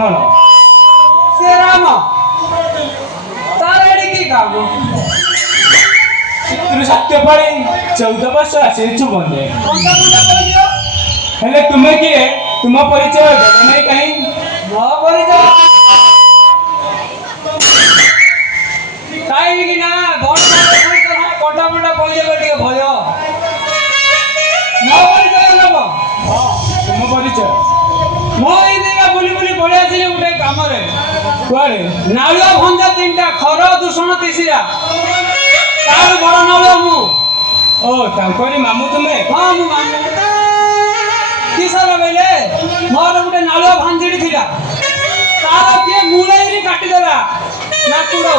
लक्ष्मण से राम तार एडी की काम तू सत्य पड़ी 14 वर्ष आसीछु बंदे कोंता कोंता बोलियो हेले तुम्हें किए तुम परिचय देले नहीं कहीं न परिचय काई कि ना बड़ बड़ परिचय ना कोंटा कोंटा परिचय टिके भय न परिचय नब तुम परिचय मो ई दिगा बुली बुली पळे आसिले उठे काम रे कुआड़े नालिया भंजा तीनटा खर दूषण तीसिरा तार बड़ नालिया मु ओ तांकोरी मामू तुम्हें हां मु मामू की सारा बेले मोर उठे नालिया भांजीडी थिला तार के मुळेरी काटी देला नाकुडो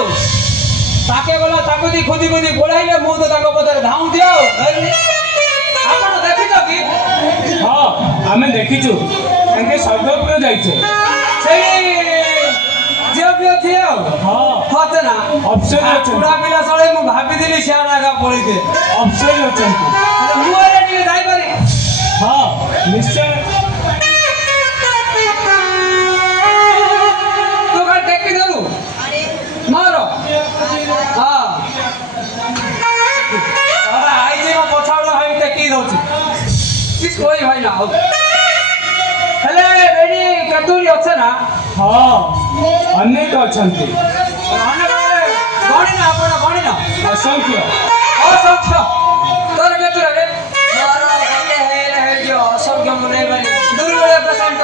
ताके बोला ताको दी खुदी खुदी बोलाइले मु तो ताको पदर धाउ दियो आपण देखितो की हाँ आमे देखिछु एंके स्वर्गपुर जाइछे सेई जे बियो थियो हाँ होते ना अफसर अछन पुरा पिला सळे मु भाबी दिली सियाडा का पळिते अफसर अछन अरे मु अरे टिके जाई पारी हाँ निश्चय तो का टेकी देलु मारो हां अरे आई जे को पछाडो भाई टेकी दउची किस कोई भाई ना हेले बेडी कतुरी ଅଛି ना हाँ अनेक अछंती गणी ना आपण गणी ना असंख्य असंख्य तोर बेतुर रे मारो गते हे जो असंख्य मने बारी दुर्बळ पेशेंट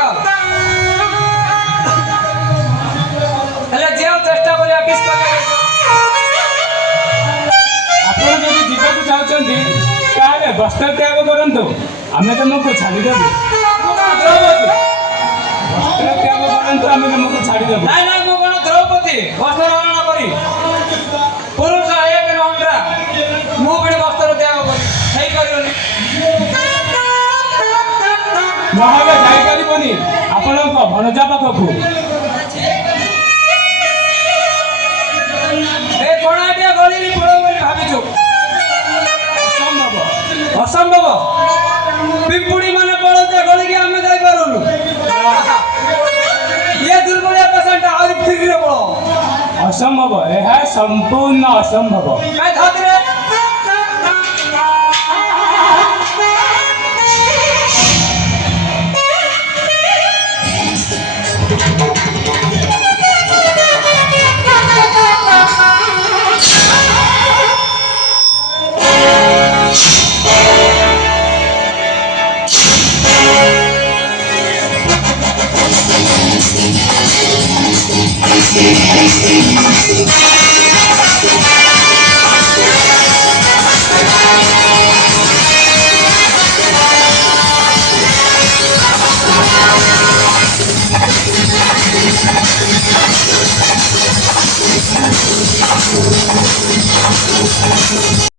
हेले जे चेष्टा करिया किस करे ଆପଣ ଯଦି ଯିବାକୁ ଚାହୁଁଛନ୍ତି ତାହେଲେ ବସ୍ତ୍ର ତ୍ୟାଗ କରନ୍ତୁ ଆମେ ତମକୁ ଛାଡ଼ିଦେବୁ ଦ୍ରୌପଦୀ ବସ୍ତ୍ର ତ୍ୟାଗ କରନ୍ତୁ ଆମେ ତମକୁ ଛାଡ଼ିଦେବୁ ନାଇଁ ନାଇଁ ମୁଁ କଣ ଦ୍ରୌପଦୀ ବସ୍ତ୍ର ହରଣ କରି ପୁରୁଷ ଏକ ରଙ୍ଗରା ମୁଁ ବି ବସ୍ତ୍ର ତ୍ୟାଗ କରି ହେଇ କରିବନି ନହେଲେ ଯାଇପାରିବନି ଆପଣଙ୍କ ଭଣଜା ପାଖକୁ ଏ କଣାଟିଆ ଗଳିରେ ପଡ ବୋଲି ଭାବିଛୁ ଅସମ୍ଭବ ଅସମ୍ଭବ ପିମ୍ପୁଡି ମାନେ ପଳଉଛେ ଗଳିକି ଆମେ ଯାଇପାରୁନୁ ଇଏ ଦୁର୍ବଳିଆ ପେସେଣ୍ଟ ଆହୁରି ଫ୍ରିରେ ପଳ ଅସମ୍ଭବ ଏହା ସମ୍ପୂର୍ଣ୍ଣ ଅସମ୍ଭବ କାଇଁ ଧତିରେ Thank you.